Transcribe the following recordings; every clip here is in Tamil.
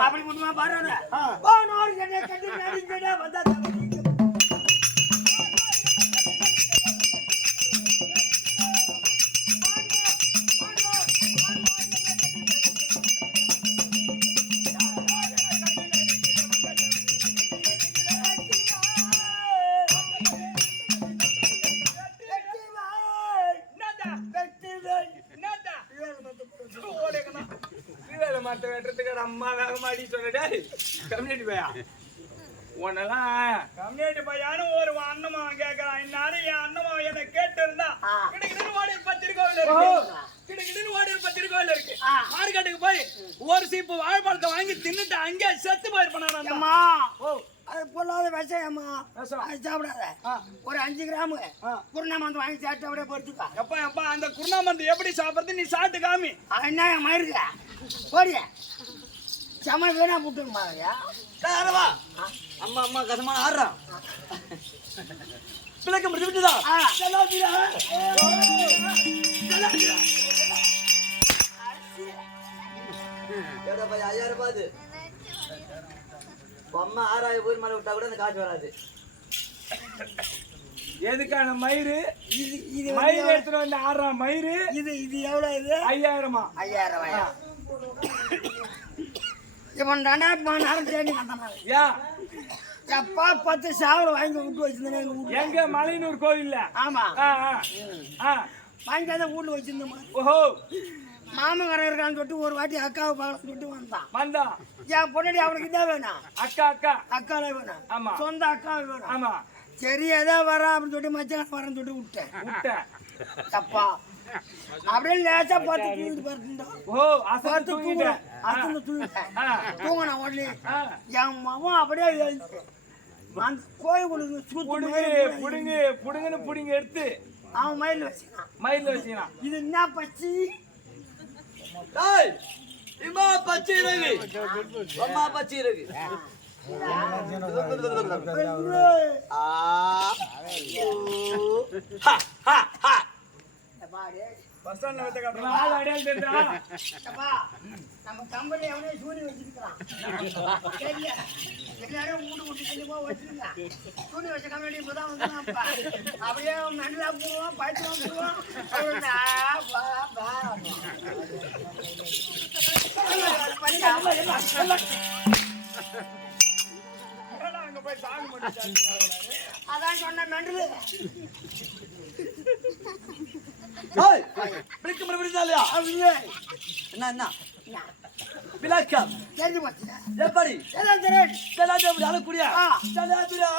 அப்படி முன்னுமா பாரு. போனோர் என்ன கட்டி நடிங்கடா வந்தா மரத்தை வெட்டுறதுக்கு அம்மா வேகமா அடி சொன்னடே கம்யூனிட்டி பையா? உன்னெல்லாம் கம்யூனிட்டி பையான்னு ஒரு அண்ணமா கேட்கறான் இன்னாரும் என் அண்ணமா என்ன கேட்டு இருந்தா ஆ. கிடுக்கிடுன்னு ஓடி இப்ப திருக்கோவில் இருக்கு. கிடுக்கிடுன்னு ஓடி இப்ப திருக்கோவில் இருக்கு. மார்க்கெட்டுக்கு போய் ஒரு சீப்பு வாழைப்பழத்தை வாங்கி தின்னுட்டு அங்கே செத்து போயிருப்பான் அம்மா ஓ அது பொல்லாத விஷயம்மா விஷம். அது சாப்பிடாத. ஒரு அஞ்சு கிராமு. குருணாமந்து வாங்கி சாப்பிட்டு அப்படியே படுத்துக்கா எப்பா எப்பா அந்த குருணாமந்து எப்படி சாப்பிடுறது? நீ சாப்பிட்டு காமி. என்ன என் மயிருக்க? போடிய. செம வீணா போட்டுருமா ஐயா அரவா அம்மா அம்மா கதமா ஆடுறான் பிள்ளைக்கு முடிச்சு விட்டுதா? ஆ. எவ்வளோ பையன் ஐயாயிரம் ரூபாய் அது. அம்மா ஆறாயிரம் போய் மேலே விட்டா கூட அந்த காசு வராது. எதுக்கான மயிறு? இது இது மயிறு எடுத்துட்டு வந்து ஆடுறான் மயிறு? இது இது எவ்வளவு இது? ஐயாயிரமா? ஐயாயிரம் ரூபாயா இவன் ரெண்டாயிரத்தி பதினாறு தேடி வந்தான் எப்பா பத்து சாவல் வாங்கி விட்டு வச்சிருந்தேன் எங்க? மலையனூர் கோவில்ல? ஆமா. வாங்கி தான் வீட்டுல வச்சிருந்தேன் ஓஹோ. மாமன் இருக்கான்னு சொல்லிட்டு ஒரு வாட்டி அக்காவை பார்க்கணும்னு சொல்லிட்டு வந்தான். வந்தா? என் பொண்ணாடி அவனுக்கு இதான் வேணும். அக்கா அக்கா. அக்காவே வேணும். ஆமா. சொந்த அக்காவே வேணும். ஆமா. சரி ஏதோ வரா அப்படின்னு சொல்லிட்டு மச்சான் வரேன்னு சொல்லிட்டு விட்டேன். விட்ட தப்பா. அப்படியே லேசா பார்த்து தூங்கிட்டு பார்த்துட்டோம் ஓ பார்த்து தூங்குறேன் அசந்து தூங்கிட்டேன் ஆ. தூங்கின உடனே. என் மகன் அப்படியே அந்த கோயிலுக்கு சுத்து புடுங்கு புடுங்குன்னு புடுங்க எடுத்து அவன் மயில் வச்சுக்கான் மயில வச்சுக்கலாம் இது என்ன பச்சி டேய் இம்மா பச்சை இருக்கு. அம்மா பச்சை இருக்கு. ஆ. ஓ ஹா ஹா ஹா. பஸ் ஸ்டாண்ட்ல வந்து கட்டலாம் ஆள் அடையாளம் தெரிஞ்சா அப்பா, நம்ம கம்பெனி எவனே சூனி வச்சிருக்கான் சரியா? எல்லாரும் வீட்டு விட்டு சொல்லி வச்சிருக்கான் சூனி வச்ச கம்பெனி இப்பதான் வந்துடான்ப்பா அப்படியே மெண்டலா போடுவான் பயத்துவான் போடுவான் அவன் ஆ, பா, பா. அங்க போய் சாமி மட்டும் அதான் சொன்ன மெண்டலு மறுபடியும் இல்லையா அவங்க. என்ன என்ன? விளக்கம். தெரிஞ்சு போச்சு எப்படி? எல்லாம் தெரியும் செல்லாத அப்படி அழக்கூடியா ஆ. செல்லாதுடா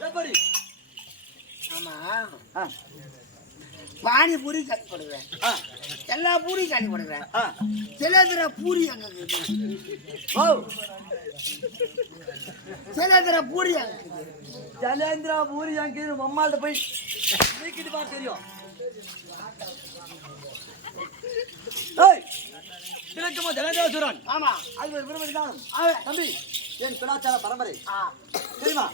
எப்படி? ஆமா. ஆ. பானி எல்லா பூரியும் போடுவேன் ஆ. சிலதுல பூரி அங்க ஓ. சிலதுல பூரி ஜலேந்திரா பூரி அங்கே அம்மாள்கிட்ட போய் நீக்கிட்டு பா தெரியும். விளக்கமா ஜலேந்திரா சூரன் ஆமா. அது ஒரு விரும்பி தான். தம்பி என் கலாச்சார பரம்பரை. ஆ. தெரியுமா?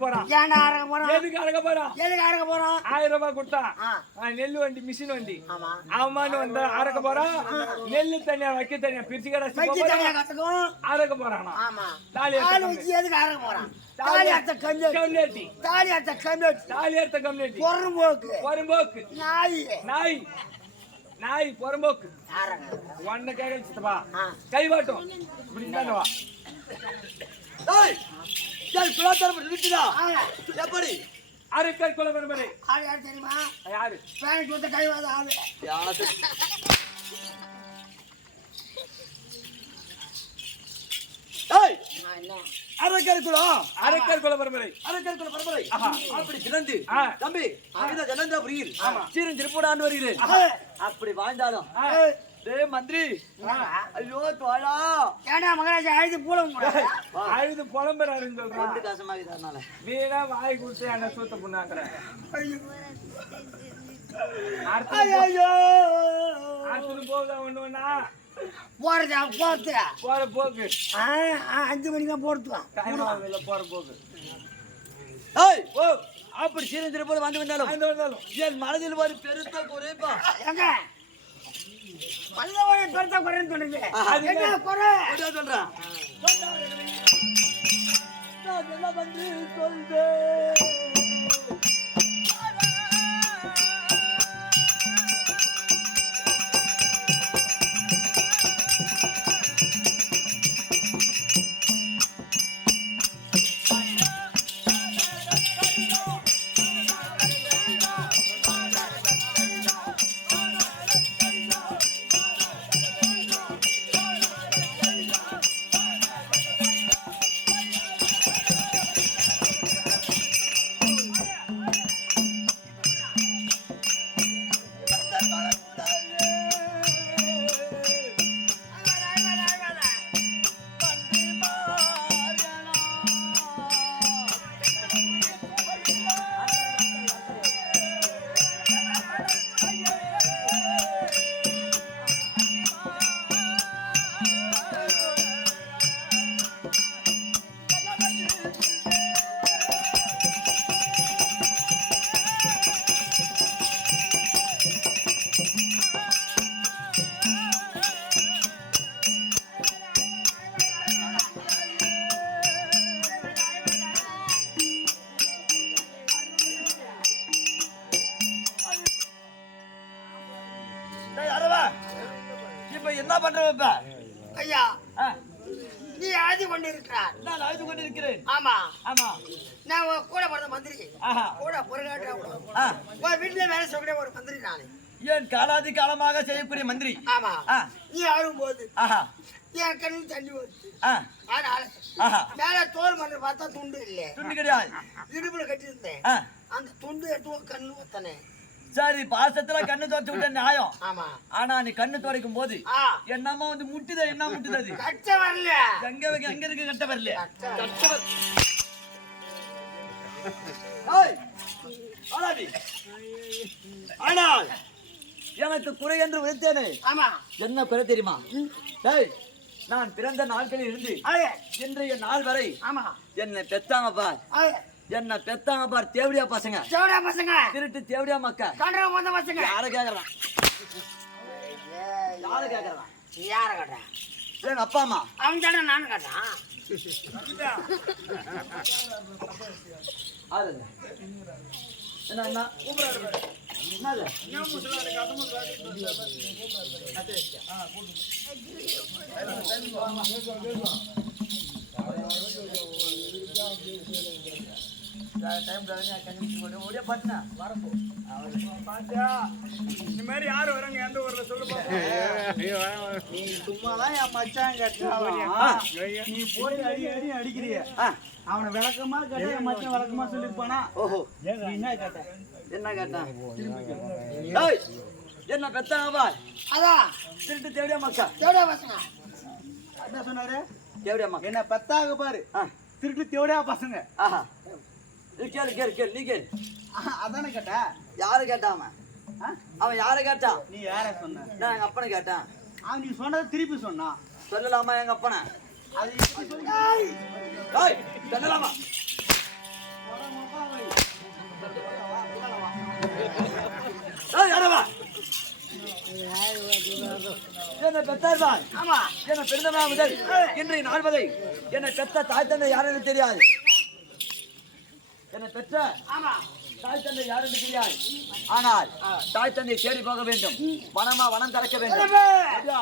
போறான் ஏன்டா அறக்க போறான் எதுக்கு அறக்க போறான் எதுக்கு அறக்க போறான் ஆயிரம் ரூபாய் கொடுத்தான் நெல்லு வண்டி மிஷின் வண்டி. அவமானு வந்தா அறக்க போறான் நெல்லு தனியா வைக்க தனியா பிரிச்சு கடை தனியா கத்துக்கும். அறக்க போறானா? ஆமா. தாலி வச்சு எதுக்கு அறக்க போறான்? தாலி அத்த கம்யூனிட்டி தாலி அத்த கஞ்சு தாலி எடுத்த கம்யூனிட்டி பொறம்போக்கு. பொறம்போக்கு. நாய். நாய். நாய் பொறம்போக்கு. ஒன்ன கேட்க சித்தப்பா ஆ. கை வாட்டும். இப்படி இந்தாண்ட விட்டுடா. ஆங்க எப்படி அறுக்கல் கொலை பரம்பரை ஆள் யார் தெரியுமா? யாரு? பேண்ட் கொடுத்த கைவாத ஆளு. யாரு அரக்கர் குலம் கொலை பரம்பரை அரக்கர் குல பரம்பரை அப்படி சிறந்து. தம்பி அகில ஜலந்தாபுரியில் சீரன் திருப்பூடாண்டு வருகிறேன். அப்படி வாழ்ந்தாலும் டேய் மந்திரி. ஐயோ தோழா. ஏன்டா மகராஜா அழுது பூல கூடாது அழுது புலம்புறாருன்னு சொல்றான் ரெண்டு காசமாகிதானால வீணா வாய் கொடுத்து என்ன சூத்த புண்ணாக்குற? ஐயோ. அடுத்தது போகுதா ஒண்ணு ஒண்ணா? போறதா போறது? போற போக்கு. ஆ, ஆ, அஞ்சு மணிக்கு தான் கைமாவில போற போக்கு. ஏய் ஓ அப்படி சீரன் திருப்பூர் வந்து வந்தாலும். அந்த வந்தாலும். என் மனதில் ஒரு பெருத்த குறைப்பா. எங்க பல்லவோட பெருத்த குறைன்னு சொல்றது. அது என்ன குறை? சொல்றேன் என்ன வந்து சொல்றேன். ஐயா. நீ அழுது கொண்டு இருக்கிறார் நான் அழுது கொண்டு இருக்கிறேன் ஆமா. ஆமா. நான் கூட பிறந்த மந்திரி. கூட பொருளாட்டா உன் வீட்டுல வேலை செய்யக்கூடிய ஒரு மந்திரி நானு. என் காலாதி காலமாக செய்யக்கூடிய மந்திரி? ஆமா. நீ அழும் போது என் கண்ணு தண்ணி வருது அதனால மேல தோல் மண்ணு பார்த்தா துண்டு இல்ல. துண்டு கிடையாது. இடுப்புல கட்டியிருந்தேன். அந்த துண்டு எடுத்து கண்ணு ஊத்தனே சரி பாசத்துல கண்ணு துடைச்சு விட்ட நியாயம். ஆமா. ஆனா நீ கண்ணு துடைக்கும் போது ஆ. என்னம்மா வந்து முட்டுது என்ன முட்டுது அது? கட்ட வரல. எங்க எங்க இருக்கு கட்ட வரல? கட்ட. ஆனால் எனக்கு குறை என்று விழுத்தேனே ஆமா. என்ன குறை தெரியுமா? நான் பிறந்த நாட்களில் இருந்து இன்றைய நாள் வரை ஆமா. என்னை பெத்தாங்க பார். என்ன பெத்தாங்க பார் தேவடியா பசங்க. சோடா பசங்க. திருட்டு தேவடியா மக்கா. கண்டற வந்த பசங்க. யார கேக்குறான்? யார கேக்குறான்? யார கட்டுற எங்க அப்பா அம்மா. அவன் தானே கட்டுறான் ஆளு இல்ல. என்ன என்ன என்னது? டைம் ஓடியா பாட்டுனா வரப்போ பாத்தியா இந்த மாதிரி யாரு வராங்க எந்த ஊர்ல சொல்லு பாப்போம் நீ சும்மாதான் என் மச்சான் கட்டாலாம் நீ போய் அடி அடி அடிக்கிறிய ஆ, அவனை விளக்கமா கேட்டா என் மச்சான் விளக்கமா சொல்லிருப்பானா ஓஹோ என்ன கேட்ட என்ன கேட்டான் ஏய், என்ன பெத்தாங்க பார் அதான் திருட்டு தேவடியா மக்கா சோடா பசங்க என்ன சொன்னாரு? தேவடியா மக்கா என்ன பெத்தாக பாரு. ஆ, திருட்டு தேவடியா பசங்க. ஆஹா. கேளு கேளு கேளு நீ கேளு. அதானே கேட்ட? யாரு கேட்டான் அவன்? அவன் யாரை கேட்டான் நீ யார சொன்ன. நான் எங்க அப்பனை கேட்டேன். அவன் நீ சொன்னதை திருப்பி சொன்னான் சொல்லலாமா எங்க அப்பனை? அது எப்படி சொல்லு? டேய், தள்ளலாமா? டேய், யாரவா? என்னை பெற்றார்தான் ஆமா. என்னை பிறந்தவனா முதல் இன்றைய நாள் வரை என்னை பெற்ற தாய் தந்தை யாருன்னு தெரியாது. என்னை பெற்ற தாய் தந்தை யாருன்னு தெரியாது. ஆனால் தாய் தந்தை தேடி போக வேண்டும். வனமா வனம் கறக்க வேண்டும். ஐயா,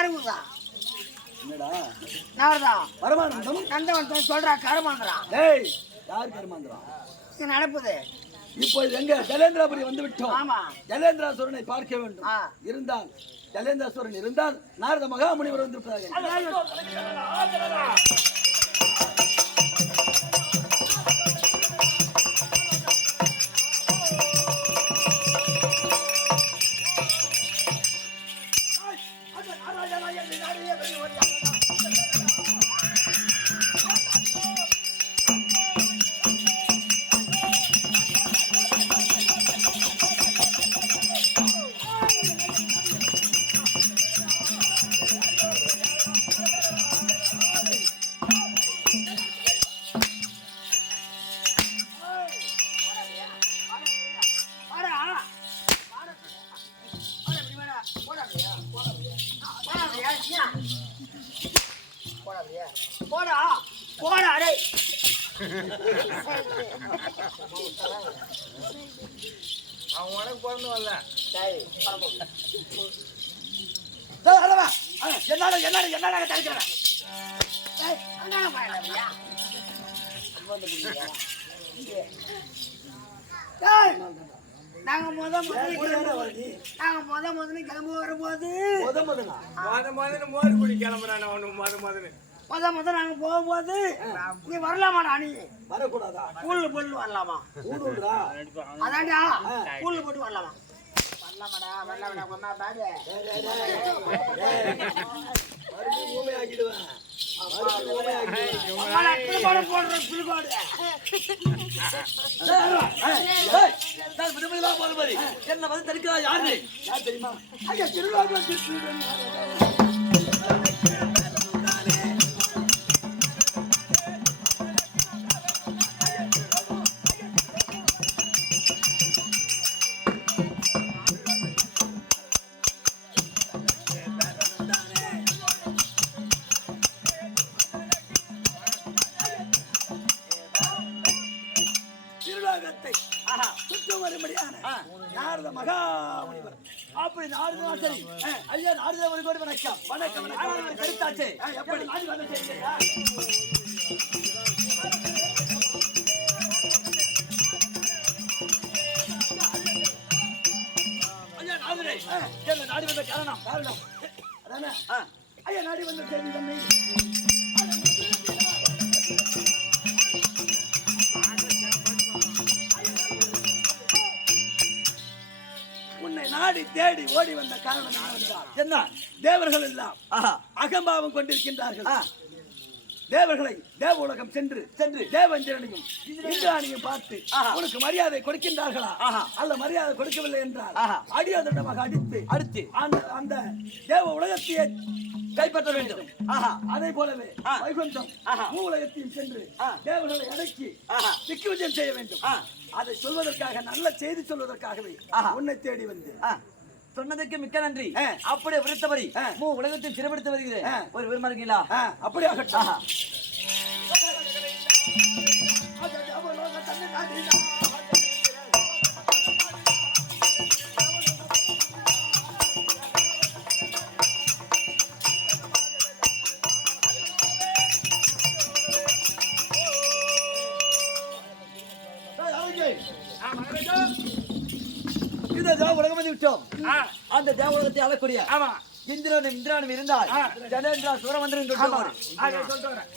நாரதா என்னடா? பரமானந்தம் நந்தவன் சொல்றா கருமாந்திரா? ஏய் யார் கருமாந்திரம் இது நடப்புது இப்போ எங்க ஜலேந்திராபுரி வந்து விட்டோம் ஆமா. ஜலேந்திராசுரனை பார்க்க வேண்டும். இருந்தால் ஜலேந்திராசுரன் இருந்தால் நாரத மகாமுனிவர் வந்திருப்பார்கள் அவன் உனக்கு பிறந்து வரல. ஆ, என்னடா என்னடா என்னடா தடுக்கிறேன். நாங்க முத முதல்ல நாங்க முத முதல்ல கிளம்பி வரும்போது முத முதலா மொத முதல்ல மோர் குடி கிளம்புறான் அவனுக்கு மொத முதல்ல. முத முத நாங்க போகும்போது நீ வரலாமாடா நீ வரக்கூடாதா கூழ்ல போட்டு வரலாமா அதான்டா கூழ்ல போட்டு வரலாமா வரலாமாடா வரலாமாடா கொண்டா பாடு மறுபடியும் போற மாதிரி என்ன வந்து யாரு யார் தெரியுமா சரி ஐயா நாரத ஒரு கோடி வணக்கம். வணக்கம் வணக்கம். கருத்தாச்சு? எப்படி? நாடு வந்து செய்கிறீங்க ஐயா நாடுரே என்ன நாடி வந்த காரணம் காரணம். அதானே? ஐயா நாடி வந்த செய்தி தன்னை நாடி தேடி ஓடி வந்த காரணம் என்னவென்றால் என்ன? தேவர்கள் எல்லாம் அகம்பாவம் கொண்டிருக்கின்றார்கள். தேவர்களை தேவ உலகம் சென்று சென்று. தேவஞ்சரனையும் இந்திராணியும் பார்த்து உனக்கு மரியாதை கொடுக்கின்றார்களா? அல்ல மரியாதை கொடுக்கவில்லை என்றால் அடியோதண்டமாக அடித்து அடித்து. அந்த அந்த தேவ உலகத்தையே கைப்பற்ற வேண்டும். அதே போலவே வைகுண்டம் மூ உலகத்தையும் சென்று தேவர்களை அடக்கி திக்கு விஜயம் செய்ய வேண்டும். அதை சொல்வதற்காக நல்ல செய்தி சொல்வதற்காகவே உன்னை தேடி வந்து சொன்னதுக்கு மிக்க நன்றி. அப்படியே. மூ உலகத்தில் சிறப்படுத்த வருகிறேன். ஒரு விரும்ப இருக்கீங்களா விருட்சம் ஆ, அந்த தேவலோகத்தை ஆளக்கூடிய ஆமா. இந்திரனும் இந்திரானும் இருந்தால் ஜனேந்திரா சூரமந்திரன் ஆமா. சொல்லுவார்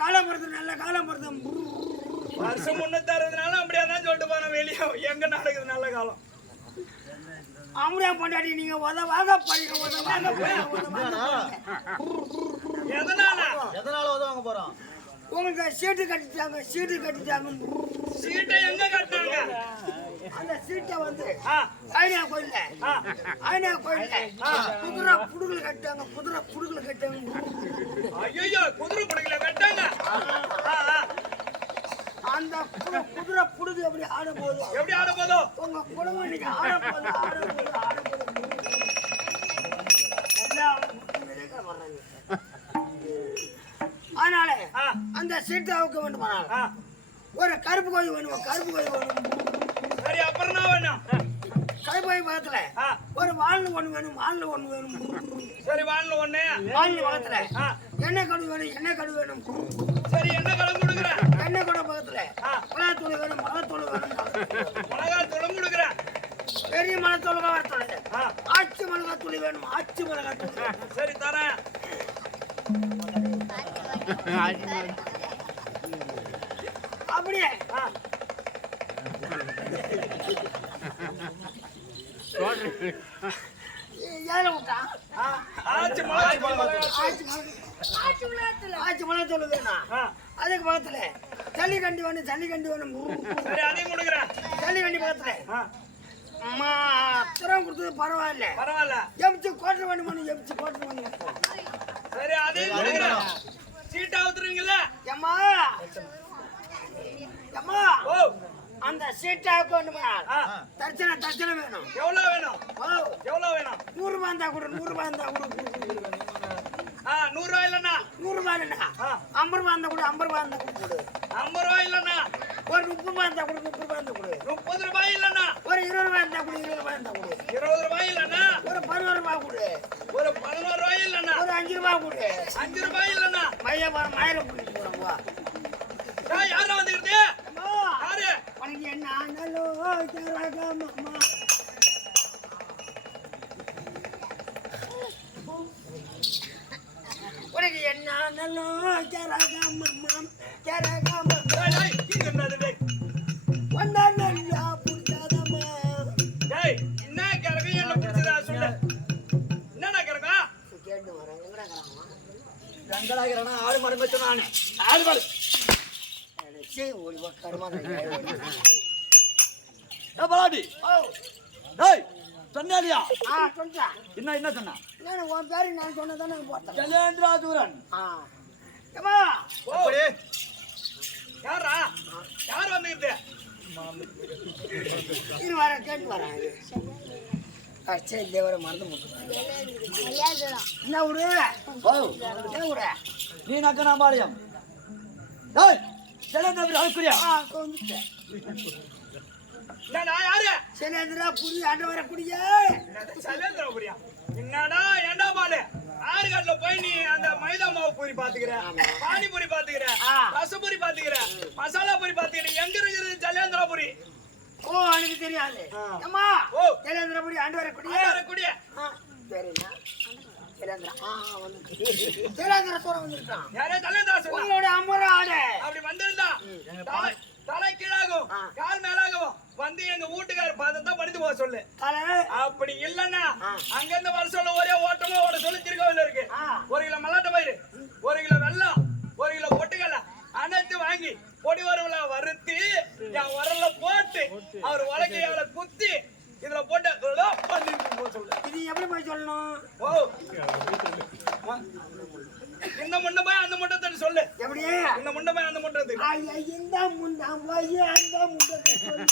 காலம் இருக்குது நல்ல காலம் இருக்குது வருஷம் முன்னூத்தி அறுபது அப்படியே தான் சொல்லிட்டு போன வெளியே. எங்க நடக்குது நல்ல காலம்? அமுடியா பொண்டாட்டி நீங்க உதவாக படிக்க, உதவாக எதனால? எதனால? உதவாங்க போறோம்? உங்களுக்கு சீட்டு கட்டிட்டாங்க சீட்டு கட்டிட்டாங்க. சீட்டை எங்க கட்டினாங்க? அந்த சீட்டை வந்து ஐயா கோயில்ல. ஐயா கோயில்ல குதிரை புடுகுல கட்டாங்க குதிரை புடுகுல கட்டாங்க ஐயோ குதிரை பிடிக்கல கட்டாங்க. அந்த குதிரை புடுகு அப்படி ஆடும்போது. எப்படி ஆட போதும் உங்க குடும்பம் இன்னைக்கு ஆடப்போது ஆடப்போது ஆடப்போது எல்லாம் முட்டுங்களே வர்றாங்க. அதனால அந்த சீட்டை அவுக்க வேண்டுமானால். ஒரு கருப்பு கோழி வேணும்? கருப்பு கோழி வேணும்? அப்புறம் வேணும். பக்கத்துல. ஆ, ஒரு வாழ்னு ஒண்ணு வேணும் வாழ்னு ஒண்ணு வேணும். சரி வாழல ஒண்ணு. வாழ்னு பக்கத்துல. ஆ, எண்ணெய் கடு வேணும் எண்ணெய் கடு வேணும்? சரி என்ன கலம் கொடுக்குறேன் எண்ணெய் கடு பக்கத்துல. மிளகாத்தூள் வேணும் மிளகாத்தூள் வேணும். மிளகா துளம் கொடுக்குறேன் பெரிய மிளகாத்தூள் மிளகாத்தூள் ஆச்சி மிளகாத்தூள் வேணும் ஆச்சி மிளகாத்தூள் சரி தரேன். அப்படியே. அதுக்கு பக்கத்துல ஜல்லிக்கண்டி வேணும் ஜல்லிக்கண்டி கொடுக்குறேன் ஜல்லிக்கண்டி பக்கத்துல திறம் கொடுத்தது பரவாயில்ல பரவாயில்ல எமிச்சு கோட்டர் வேணும் எமிச்சு கோட்டர் சரி கொடுக்குறேன் சீட்டா ஊத்துறீங்கல்ல? எம்மா எம்மா ஓ. அந்த சீட்டாவுக்கு வேணுமா ஆ, தர்ச்சனை தர்ச்சனை வேணும். எவ்வளவு வேணும்? ஓ. எவ்வளவு வேணும்? நூறு ரூபாய் இருந்தா கொடு நூறு ரூபாய் இருந்தா கொடு. நூறு ரூபாய் இல்லைண்ணா நூறு ரூபாய் இல்லைண்ணா. ஐம்பது ரூபாய் இருந்தா கொடு ஐம்பது ரூபாய் இருந்தா கொடு ஐம்பது ரூபாய் இல்லைண்ணா ஒரு முப்பது ரூபாய் இருந்தா கொடு முப்பது ரூபாய் இருந்தா கொடு. முப்பது ரூபாய் இல்லைண்ணா ஒரு இருபது ரூபாய் இருந்தா கொடு இருபது ரூபாய் இருந்தா கொடு. இருபது ரூபாய் இல்லைண்ணா ஒரு பதினோரு ரூபாய் கொடு. ஒரு பதினோரு ரூபாய் இல்லைண்ணா ஒரு அஞ்சு ரூபாய் கொடு. அஞ்சு ரூபாய் இல்லைண்ணா மைய வர மயில கூட்டிட்டு போறோம் வா. ஏய், யாரா வந்துக்கிறது? அம்மா, யாரு உனக்கு என்ன ஆனாலோ ஜரகம் உனக்கு என்ன ஒன்னா நல்லா புடிச்சாதம்மா டேய், என்ன கிழக்கு என்ன பிடிச்சதா சொல்லு என்னடா கிழக்கா கேட்டு வரேன் எங்கடா கிளம்புமா ரங்கராகிறனா ஆடு மாடு மேய்ச்ச நானு ஆடு பாடு பலாடி? டேய் சொன்னாலியா ஆ சொல்லிட்டா என்ன என்ன சொன்னா? நான் உன் பேரு நான் சொன்னதானே போட்டேன். ஜலேந்திரா சூரன் ஆ. ஏம்மா? ஓ. யாரா யார் வந்துக்கிறது இரு வர கேட்டு வரேன் சரி தேவரை மறந்து முட்டு என்ன விடு ஓ. என்ன விடு நீ டேய் ஆ வந்துட்டேன் என்னடா யாரு? சரி புரிய ஆண்டு வர குடிய? சலேந்திரபுரியா என்னடா ஏண்டா பாலு? ஆறுகாட்டுல போய் நீ அந்த மைதா மாவு பூரி பாத்துக்கிற பானிபூரி பாத்துக்கிற. ரசபூரி பாத்துக்கிற மசாலா பூரி பாத்துக்கிற எங்க இருக்குது ஜலேந்திரபுரி ஓ எனக்கு தெரியாது. அம்மா ஓ. ஜலேந்திரபுரி ஆண்டு வர குடிய. வரக்கூடிய சரிண்ணா உங்களோட அமர ஆடு. அப்படி வந்திருந்தா தலை தலை கீழாகும். கால் மேலாகவும். வந்து எங்க வீட்டுக்கார பார்த்து படித்து போக சொல்லு. அப்படி இல்லன்னா அங்க இருந்து வர சொல்ல ஒரே ஓட்டமா ஓட சொல்லி திருக்கோவில் இருக்கு. ஒரு கிலோ மல்லாட்ட பயிறு ஒரு கிலோ வெல்லம் ஒரு கிலோ பொட்டுக்கல்ல அனைத்து வாங்கி பொடி வரவுல வறுத்து என் உரல்ல போட்டு அவர் உலகை அவளை குத்தி இதுல போட்டு சொல்லு. இது எப்படி போய் சொல்லணும்? ஓ. இந்த முண்டமா அந்த முண்டத்தை சொல்லு. எப்படி? இந்த முண்டமா அந்த முண்டத்தை இந்த முண்டா போய் அந்த முண்டத்தை சொல்லு.